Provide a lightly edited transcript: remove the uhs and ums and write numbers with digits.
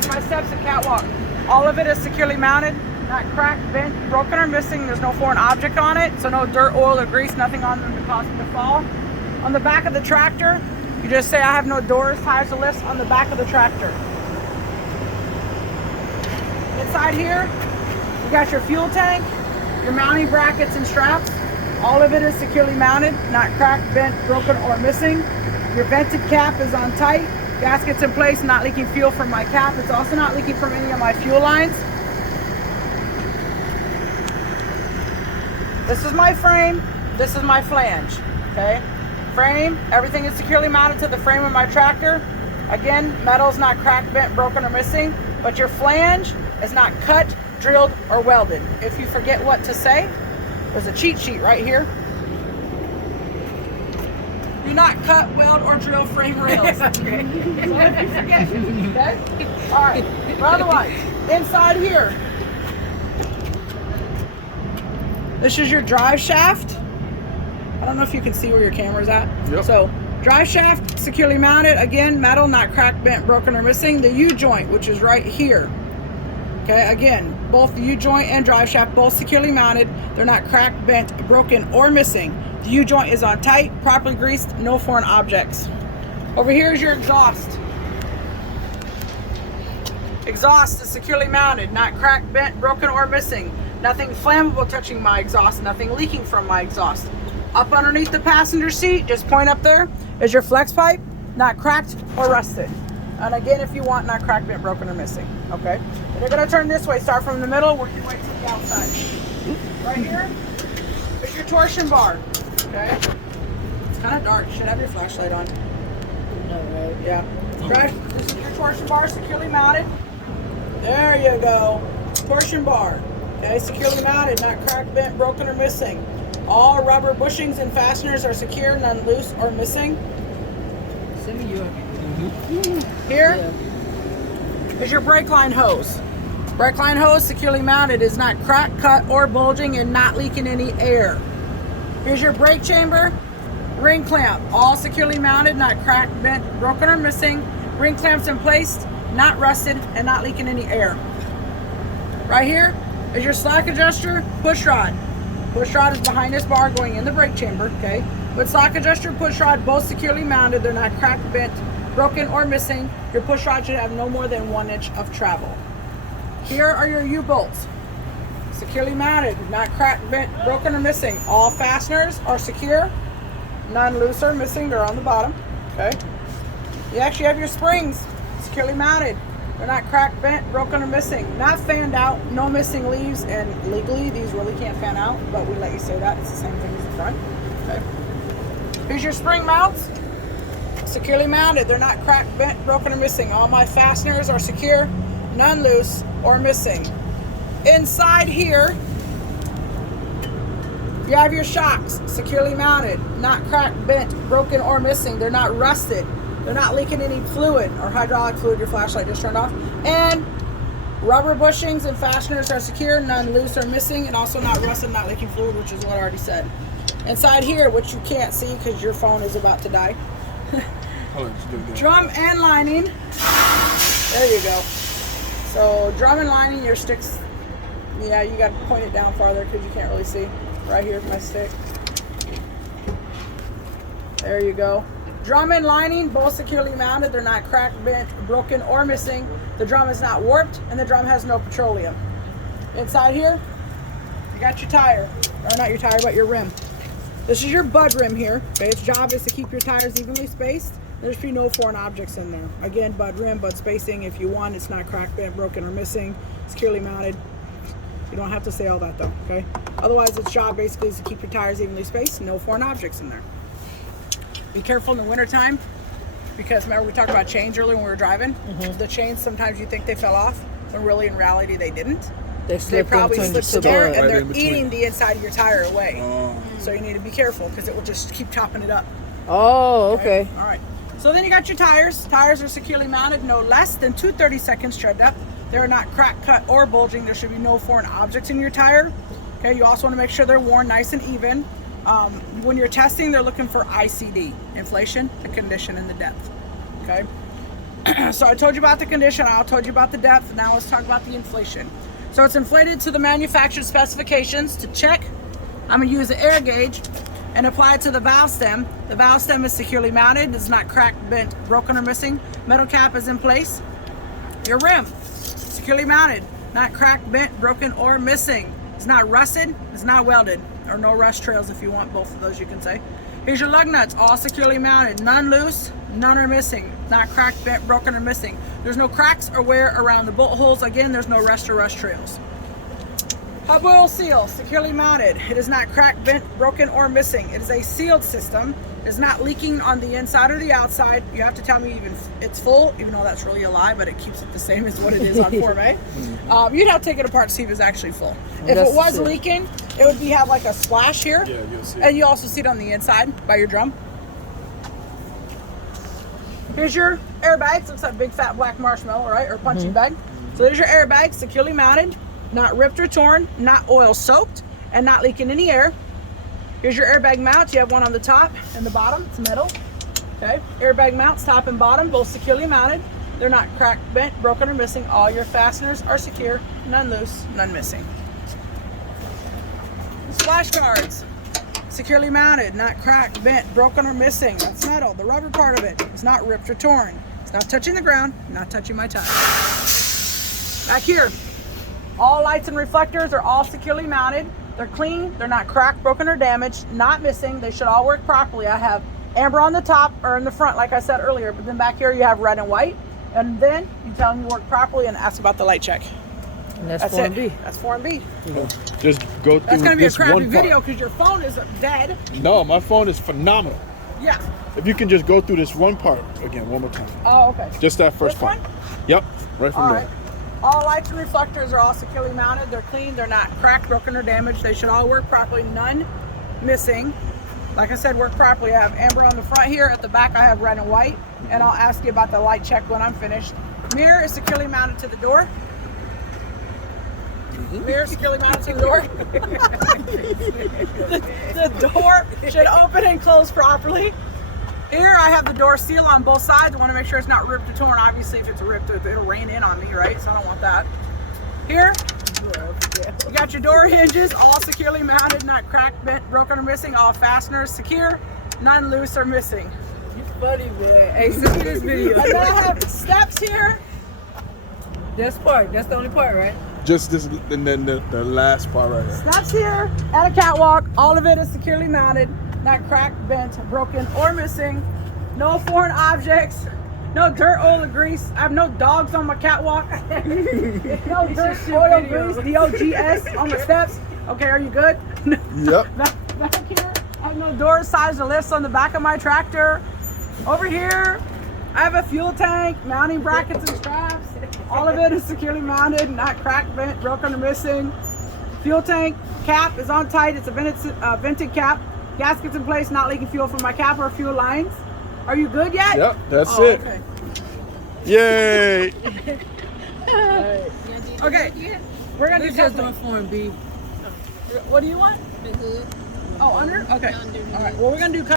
Here's my steps and catwalk. All of it is securely mounted, not cracked, bent, broken, or missing. There's no foreign object on it, so no dirt, oil, or grease, nothing on them to cause them to fall. On the back of the tractor, you just say I have no doors, tires, or lifts on the back of the tractor. Inside here, you got your fuel tank, your mounting brackets and straps. All of it is securely mounted, not cracked, bent, broken, or missing. Your vented cap is on tight. Gasket's in place, not leaking fuel from my cap. It's also not leaking from any of my fuel lines. This is my frame. This is my flange. Okay? Frame, everything is securely mounted to the frame of my tractor. Again, metal's not cracked, bent, broken, or missing. But your flange is not cut, drilled, or welded. If you forget what to say, there's a cheat sheet right here. Do not cut, weld, or drill frame rails. So if you forget, okay? All right. But otherwise, inside here, this is your drive shaft. I don't know if you can see where your camera's at. Yep. So, drive shaft, securely mounted. Again, metal, not cracked, bent, broken, or missing. The U-joint, which is right here. Okay, again, both the U-joint and drive shaft, both securely mounted. They're not cracked, bent, broken, or missing. The U-joint is on tight, properly greased, no foreign objects. Over here is your exhaust. Exhaust is securely mounted, not cracked, bent, broken, or missing. Nothing flammable touching my exhaust, nothing leaking from my exhaust. Up underneath the passenger seat, just point up there, is your flex pipe, not cracked or rusted. And again, if you want, not cracked, bent, broken, or missing. Okay? And you're gonna turn this way, start from the middle, work your way to the outside. Right here is your torsion bar. Okay? It's kind of dark. You should have your flashlight on. No, right? Yeah. Right. This is your torsion bar, securely mounted. There you go. Torsion bar. Okay, securely mounted, not cracked, bent, broken, or missing. All rubber bushings and fasteners are secure, none loose or missing. Send me you up. Here is your brake line hose. Brake line hose, securely mounted, is not cracked, cut, or bulging and not leaking any air. Here's your brake chamber, ring clamp, all securely mounted, not cracked, bent, broken, or missing. Ring clamps in place, not rusted, and not leaking any air. Right here is your slack adjuster, push rod. Push rod is behind this bar going in the brake chamber, okay? But slack adjuster, push rod, both securely mounted. They're not cracked, bent, broken, or missing. Your push rod should have no more than 1 inch of travel. Here are your U-bolts. Securely mounted, not cracked, bent, broken, or missing. All fasteners are secure, none loose or missing. They're on the bottom, okay? You actually have your springs, securely mounted. They're not cracked, bent, broken, or missing. Not fanned out, no missing leaves, and legally these really can't fan out, but we let you say that. It's the same thing as the front. Okay. Here's your spring mounts. Securely mounted. They're not cracked, bent, broken, or missing. All my fasteners are secure, none loose or missing. Inside here, you have your shocks, securely mounted, not cracked, bent, broken, or missing. They're not rusted. They're not leaking any fluid or hydraulic fluid. Your flashlight just turned off. And rubber bushings and fasteners are secure, none loose or missing, and also not rusted, not leaking fluid, which is what I already said. Inside here, which you can't see because your phone is about to die. Drum and lining. There you go. So drum and lining, your sticks. Yeah, you got to point it down farther because you can't really see. Right here's my stick. There you go. Drum and lining, both securely mounted. They're not cracked, bent, broken, or missing. The drum is not warped, and the drum has no petroleum. Inside here, you got your tire. Or not your tire, but your rim. This is your bud rim here. Okay, its job is to keep your tires evenly spaced. There should be no foreign objects in there. Again, bud rim, bud spacing. If you want, it's not cracked, bent, broken, or missing. Securely mounted. You don't have to say all that though, okay? Otherwise, its job basically is to keep your tires evenly spaced. No foreign objects in there. Be careful in the wintertime, because remember we talked about chains earlier when we were driving? The chains, sometimes you think they fell off, when really in reality they didn't. They probably slipped in there, and they're eating the inside of your tire away. So you need to be careful because it will just keep chopping it up. Oh, okay. All right. So then you got your tires. Tires are securely mounted, no less than 2/32 tread depth. They're not cracked, cut, or bulging. There should be no foreign objects in your tire. Okay, you also want to make sure they're worn nice and even. When you're testing, they're looking for ICD, inflation, the condition, and the depth. Okay. So I told you about the condition, I told you about the depth, now let's talk about the inflation. So it's inflated to the manufacturer specifications. To check, I'm gonna use the air gauge and apply it to the valve stem. The valve stem is securely mounted, it's not cracked, bent, broken, or missing. Metal cap is in place. Your rim, securely mounted, not cracked, bent, broken, or missing. It's not rusted, it's not welded, or no rust trails if you want both of those, you can say. Here's your lug nuts, all securely mounted, none loose, none are missing, not cracked, bent, broken, or missing. There's no cracks or wear around the bolt holes. Again, there's no rust or rust trails. Hub oil seal, securely mounted. It is not cracked, bent, broken, or missing. It is a sealed system. It is not leaking on the inside or the outside. You have to tell me even it's full, even though that's really a lie, but it keeps it the same as what it is on Form A. You'd have to take it apart to see if it's actually full. If it was leaking, it would have like a splash here. Yeah, you'll see. And you also see it on the inside by your drum. Here's your airbags. Looks like a big fat black marshmallow, right? Or punching bag. So there's your airbag, securely mounted, not ripped or torn, not oil soaked, and not leaking any air. Here's your airbag mounts. You have one on the top and the bottom. It's metal. Okay. Airbag mounts, top and bottom, both securely mounted. They're not cracked, bent, broken, or missing. All your fasteners are secure, none loose, none missing. Splash guards, securely mounted, not cracked, bent, broken, or missing. That's metal. The rubber part of it is not ripped or torn. It's not touching the ground, not touching my tire. Back here, all lights and reflectors are all securely mounted. They're clean, they're not cracked, broken, or damaged, not missing. They should all work properly. I have amber on the top or in the front, like I said earlier, but then back here you have red and white. And then you tell them you work properly and ask about the light check. And that's Form B. That's Form B. Just go through That's going to be a this crappy one part. video because your phone is dead. No, my phone is phenomenal. Yeah. If you can just go through this one part again, one more time. Oh, okay. Just that first This part. one? Yep, right from All there. right. All lights and reflectors are all securely mounted. They're clean. They're not cracked, broken, or damaged. They should all work properly. None missing. Like I said, work properly. I have amber on the front here. At the back, I have red and white. And I'll ask you about the light check when I'm finished. Mirror is securely mounted to the door. Mirror securely mounted to the door. the door should open and close properly. Here I have the door seal on both sides. I want to make sure it's not ripped or torn. Obviously, if it's ripped, it'll rain in on me, right? So I don't want that. Here, you got your door hinges, all securely mounted, not cracked, bent, broken, or missing. All fasteners secure, none loose or missing. You funny, man. Hey, send me this video. And then I have steps here. That's the only part, right? Just this, and then the last part right here. Steps here and a catwalk. All of it is securely mounted, not cracked, bent, broken, or missing. No foreign objects. No dirt, oil, or grease. I have no dogs on my catwalk. No dirt, oil, grease, D-O-G-S on the steps. Okay, are you good? Yep. Back here, I have no doors, sides, or lifts on the back of my tractor. Over here, I have a fuel tank, mounting brackets and straps. All of it is securely mounted, not cracked, bent, broken, or missing. Fuel tank cap is on tight. It's a vented cap. Gaskets in place, not leaking fuel from my cap or fuel lines. Are you good yet? Yep, that's Oh, it. okay. Yay! Okay, we're gonna do Just something. doing Form B. What do you want? Oh, under? Okay. All right. Well, we're gonna do.